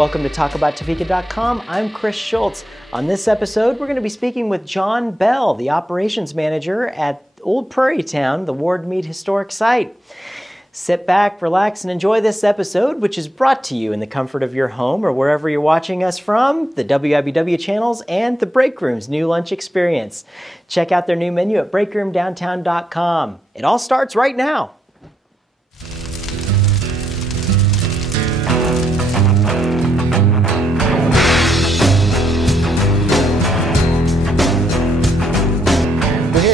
Welcome to TalkAboutTopeka.com. I'm Chris Schultz. On this episode, we're going to be speaking with John Bell, the operations manager at Old Prairie Town, the Ward Meade Historic Site. Sit back, relax, and enjoy this episode, which is brought to you in the comfort of your home or wherever you're watching us from, the WIBW channels, and the Break Room's new lunch experience. Check out their new menu at breakroomdowntown.com. It all starts right now.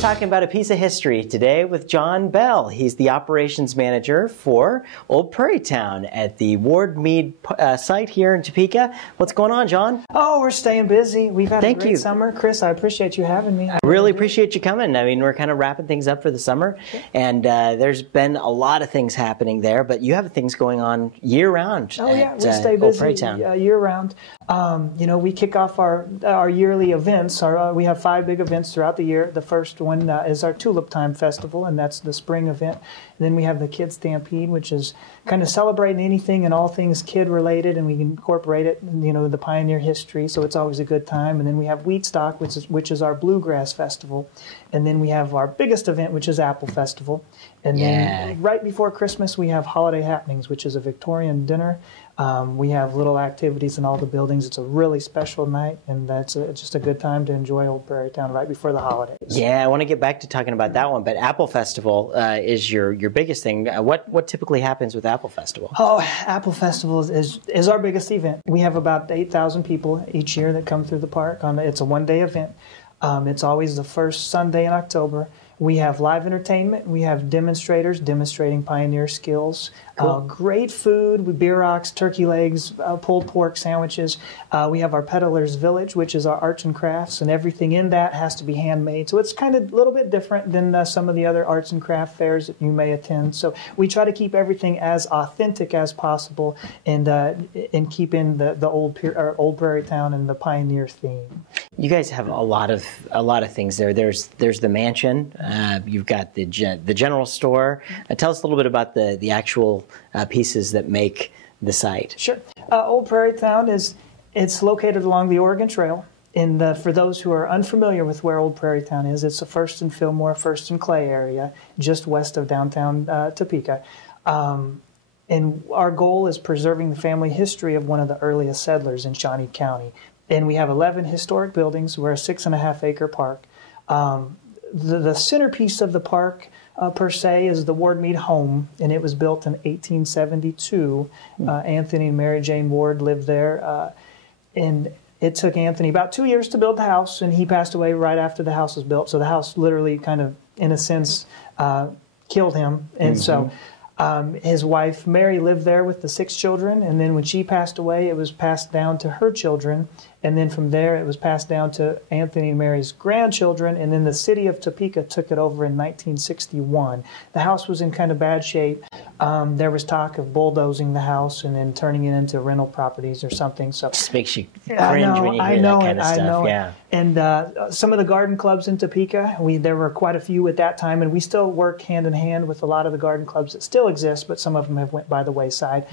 Talking about a piece of history today with John Bell. He's the operations manager for Old Prairie Town at the Ward Meade site here in Topeka. What's going on, John? Oh, we're staying busy. We've had a great summer. Chris, I appreciate you having me. I really appreciate you coming. I mean, we're kind of wrapping things up for the summer, and there's been a lot of things happening there, but you have things going on year-round. Oh, yeah, we stay busy year-round. You know, we kick off our yearly events. We have 5 big events throughout the year. The first one is our Tulip Time Festival, and that's the spring event. And then we have the Kid Stampede, which is kind of celebrating anything and all things kid-related, and we incorporate it, you know, the pioneer history, so it's always a good time. And then we have Wheatstock, which is our Bluegrass Festival. And then we have our biggest event, which is Apple Festival. And then right before Christmas, we have Holiday Happenings, which is a Victorian dinner. We have little activities in all the buildings. It's a really special night, and it's just a good time to enjoy Old Prairie Town right before the holidays. Yeah, I want to get back to talking about that one, but Apple Festival is your biggest thing. What typically happens with Apple Festival? Oh, Apple Festival is our biggest event. We have about 8,000 people each year that come through the park. It's a one-day event. It's always the first Sunday in October. We have live entertainment. We have demonstrators demonstrating pioneer skills. Cool. Great food with beer rocks, turkey legs, pulled pork sandwiches. We have our Peddler's Village, which is our arts and crafts, and everything in that has to be handmade. So it's kind of a little bit different than some of the other arts and craft fairs that you may attend. So we try to keep everything as authentic as possible and keep in the old Prairie Town and the pioneer theme. You guys have a lot of things there. There's the mansion. You've got the general store. Tell us a little bit about the actual pieces that make the site. Sure. Old Prairie Town it's located along the Oregon Trail. And for those who are unfamiliar with where Old Prairie Town is, it's the First and Fillmore, First and Clay area, just west of downtown Topeka. And our goal is preserving the family history of one of the earliest settlers in Shawnee County. And we have 11 historic buildings. We're a 6.5-acre park. The centerpiece of the park, per se, is the Ward Meade home, and it was built in 1872. Anthony and Mary Jane Ward lived there, and it took Anthony about 2 years to build the house, and he passed away right after the house was built. So the house literally kind of, in a sense, killed him. And so his wife, Mary, lived there with the 6 children, and then when she passed away, it was passed down to her children, and then from there, it was passed down to Anthony and Mary's grandchildren, and then the city of Topeka took it over in 1961. The house was in kind of bad shape. There was talk of bulldozing the house and then turning it into rental properties or something. So just makes you cringe when you hear that kind of stuff. Yeah. And some of the garden clubs in Topeka, there were quite a few at that time, and we still work hand in hand with a lot of the garden clubs that still exist, but some of them have went by the wayside.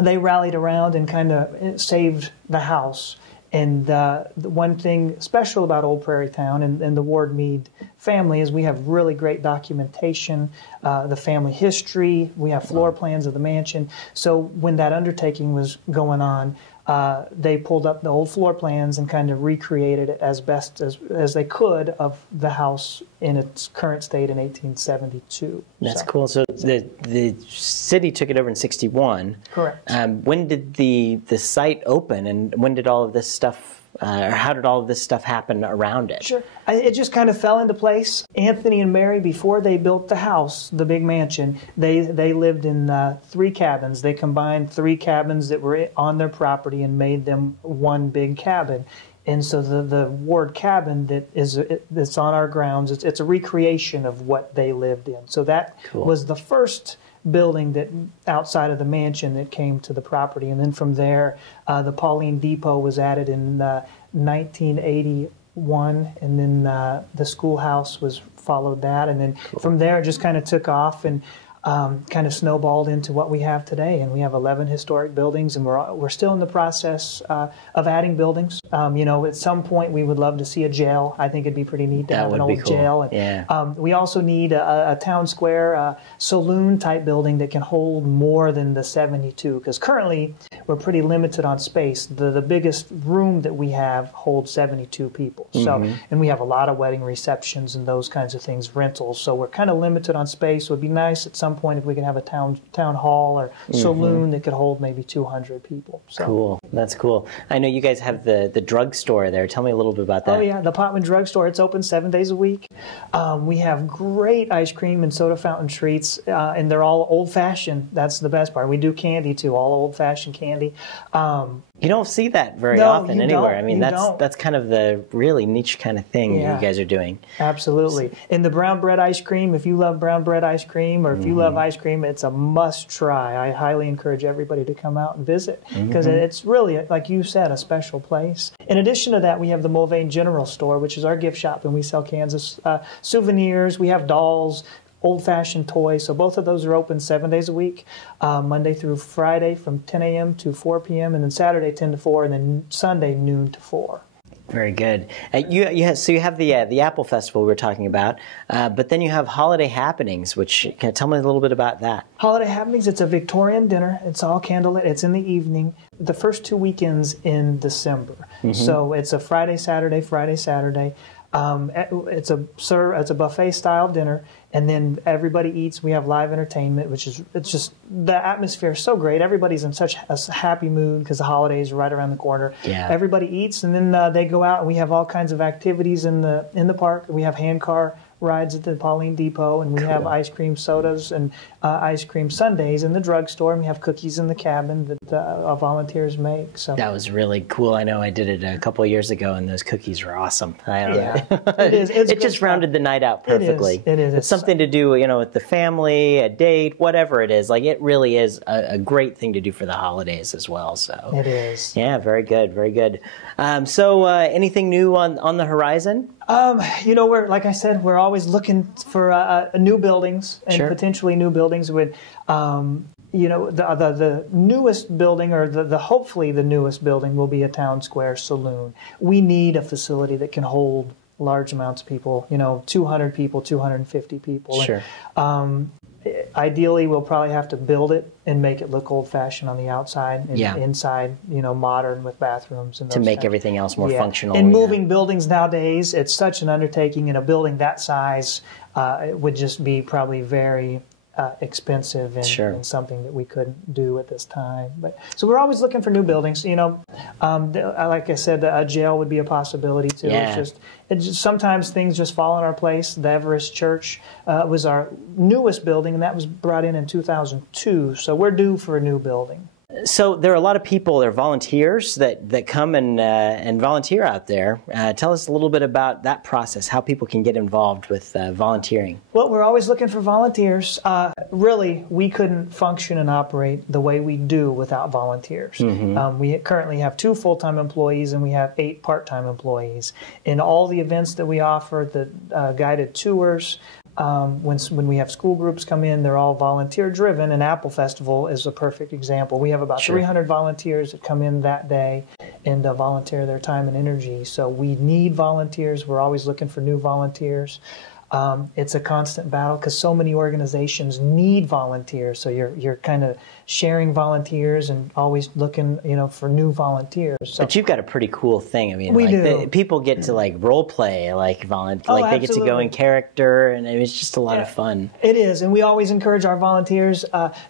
They rallied around and kind of saved the house. And the one thing special about Old Prairie Town and the Ward Meade family is we have really great documentation, the family history. We have floor plans of the mansion. So when that undertaking was going on, they pulled up the old floor plans and kind of recreated it as best as they could of the house in its current state in 1872. That's cool. So the city took it over in 61. Correct. When did the site open, and when did all of this stuff, or how did all of this stuff happen around it? Sure. It just kind of fell into place. Anthony and Mary, before they built the house, the big mansion, they lived in 3 cabins. They combined 3 cabins that were on their property and made them one big cabin. And so the Ward cabin that's on our grounds, it's a recreation of what they lived in. So that was the first building that outside of the mansion that came to the property. And then from there, the Pauline Depot was added in 1981, and then the schoolhouse was followed that. And then from there, it just kind of took off. And kind of snowballed into what we have today. And we have 11 historic buildings, and we're still in the process of adding buildings. At some point we would love to see a jail. I think it'd be pretty neat to have an old jail. And, yeah. We also need a town square saloon type building that can hold more than the 72, because currently we're pretty limited on space. The biggest room that we have holds 72 people. So, and we have a lot of wedding receptions and those kinds of things, rentals. So we're kind of limited on space. So it'd be nice at some point if we could have a town hall or saloon that could hold maybe 200 people. So. Cool. That's cool. I know you guys have the drugstore there. Tell me a little bit about that. Oh, yeah. The Potman Drugstore. It's open 7 days a week. We have great ice cream and soda fountain treats, and they're all old-fashioned. That's the best part. We do candy, too, all old-fashioned candy. You don't see that very often anywhere. I mean, that's kind of the really niche kind of thing you guys are doing. Absolutely. And the brown bread ice cream, if you love brown bread ice cream or if you love ice cream, it's a must try. I highly encourage everybody to come out and visit because it's really, like you said, a special place. In addition to that, we have the Mulvane General Store, which is our gift shop, and we sell Kansas souvenirs. We have dolls, old-fashioned toys. So both of those are open 7 days a week, Monday through Friday from 10 a.m. to 4 p.m., and then Saturday 10 to 4, and then Sunday noon to 4. Very good. So you have the Apple Festival we were talking about, but then you have holiday happenings, which can you tell me a little bit about that? Holiday happenings, it's a Victorian dinner. It's all candlelit. It's in the evening, the first 2 weekends in December. So it's a Friday, Saturday, Friday, Saturday. It's a buffet-style dinner, and then everybody eats. We have live entertainment, it's just the atmosphere is so great. Everybody's in such a happy mood because the holidays are right around the corner. Yeah. Everybody eats, and then they go out, and we have all kinds of activities in the park. We have handcar rides at the Pauline Depot, and we have ice cream sodas and ice cream sundaes in the drugstore, and we have cookies in the cabin that volunteers make. So that was really cool. I know I did it a couple of years ago, and those cookies were awesome. I don't know. It is. It just rounded the night out perfectly. It is. It's something to do, with the family, a date, whatever it is. Like, it really is a great thing to do for the holidays as well. So it is. Yeah, very good, very good. So anything new on the horizon? Like I said, we're always looking for new buildings and potentially new buildings with, the newest building or hopefully the newest building will be a town square saloon. We need a facility that can hold large amounts of people, 200 people, 250 people. Sure. Ideally, we'll probably have to build it and make it look old-fashioned on the outside and inside, modern with bathrooms and those to make everything else more functional. And moving buildings nowadays, it's such an undertaking, and a building that size it would just be probably very expensive and something that we couldn't do at this time. So we're always looking for new buildings. Like I said, a jail would be a possibility too. Yeah. It's just sometimes things just fall in our place. The Everest Church was our newest building, and that was brought in 2002. So we're due for a new building. So there are a lot of people, there are volunteers that come and volunteer out there. Tell us a little bit about that process, how people can get involved with volunteering. Well, we're always looking for volunteers. Really, we couldn't function and operate the way we do without volunteers. We currently have 2 full-time employees, and we have 8 part-time employees. In all the events that we offer, the guided tours, when we have school groups come in, they're all volunteer-driven, and Apple Festival is a perfect example. We have about 300 volunteers that come in that day and volunteer their time and energy. So we need volunteers. We're always looking for new volunteers. It's a constant battle because so many organizations need volunteers. So you're kind of sharing volunteers and always looking, for new volunteers. So, but you've got a pretty cool thing. I mean, we do. People get to role play, they get to go in character, and it's just a lot of fun. It is, and we always encourage our volunteers,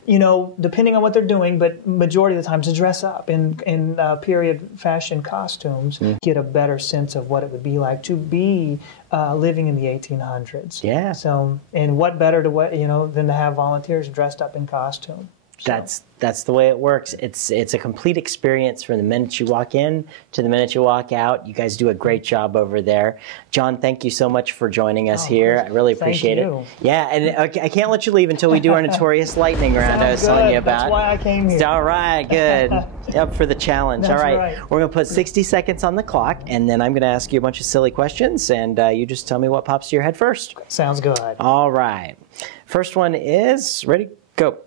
depending on what they're doing, but majority of the time to dress up in period fashion costumes, get a better sense of what it would be like to be living in the 1800s. Yeah. So, and what better than to have volunteers dressed up in costume. So. That's the way it works. It's a complete experience from the minute you walk in to the minute you walk out. You guys do a great job over there. John, thank you so much for joining us here. I really appreciate it. Yeah, and I can't let you leave until we do our notorious lightning round I was telling you about. That's why I came here. All right, good. Up for the challenge. That's all right. right. We're going to put 60 seconds on the clock, and then I'm going to ask you a bunch of silly questions, and you just tell me what pops to your head first. Sounds good. All right. First one is, ready, go.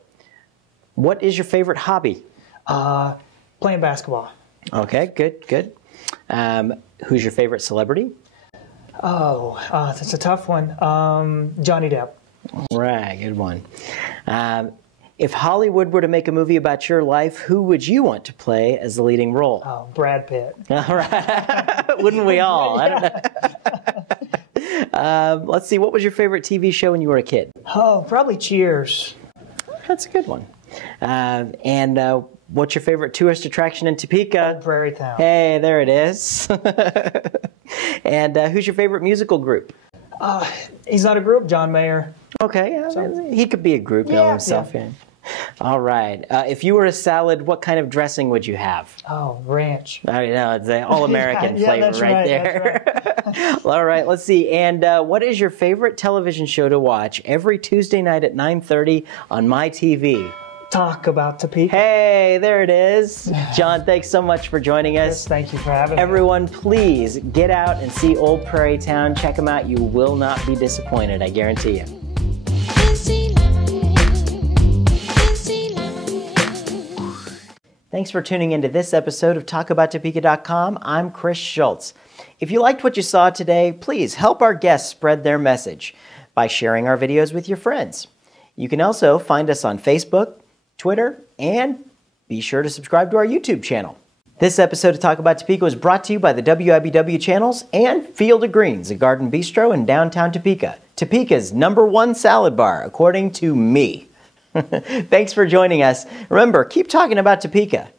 What is your favorite hobby? Playing basketball. Okay, good. Who's your favorite celebrity? That's a tough one. Johnny Depp. Right, good one. If Hollywood were to make a movie about your life, who would you want to play as the leading role? Oh, Brad Pitt. All right. Wouldn't we all? Yeah. I don't know. Let's see, what was your favorite TV show when you were a kid? Oh, probably Cheers. That's a good one. What's your favorite tourist attraction in Topeka? Prairie Town. Hey, there it is. And who's your favorite musical group? He's not a group, John Mayer. Okay, he could be a group in himself. Yeah. All right. If you were a salad, what kind of dressing would you have? Oh, ranch. I know, it's an all-American flavor that's right there. That's right. All right, let's see. And what is your favorite television show to watch every Tuesday night at 9:30 on my TV? Talk about Topeka. Hey, there it is. John, thanks so much for joining us. Yes, thank you for having me. Everyone, please get out and see Old Prairie Town. Check them out. You will not be disappointed, I guarantee you. Thanks for tuning into this episode of TalkAboutTopeka.com. I'm Chris Schultz. If you liked what you saw today, please help our guests spread their message by sharing our videos with your friends. You can also find us on Facebook, Twitter, and be sure to subscribe to our YouTube channel. This episode of Talk About Topeka was brought to you by the WIBW channels and Field of Greens, a garden bistro in downtown Topeka. Topeka's #1 salad bar, according to me. Thanks for joining us. Remember, keep talking about Topeka.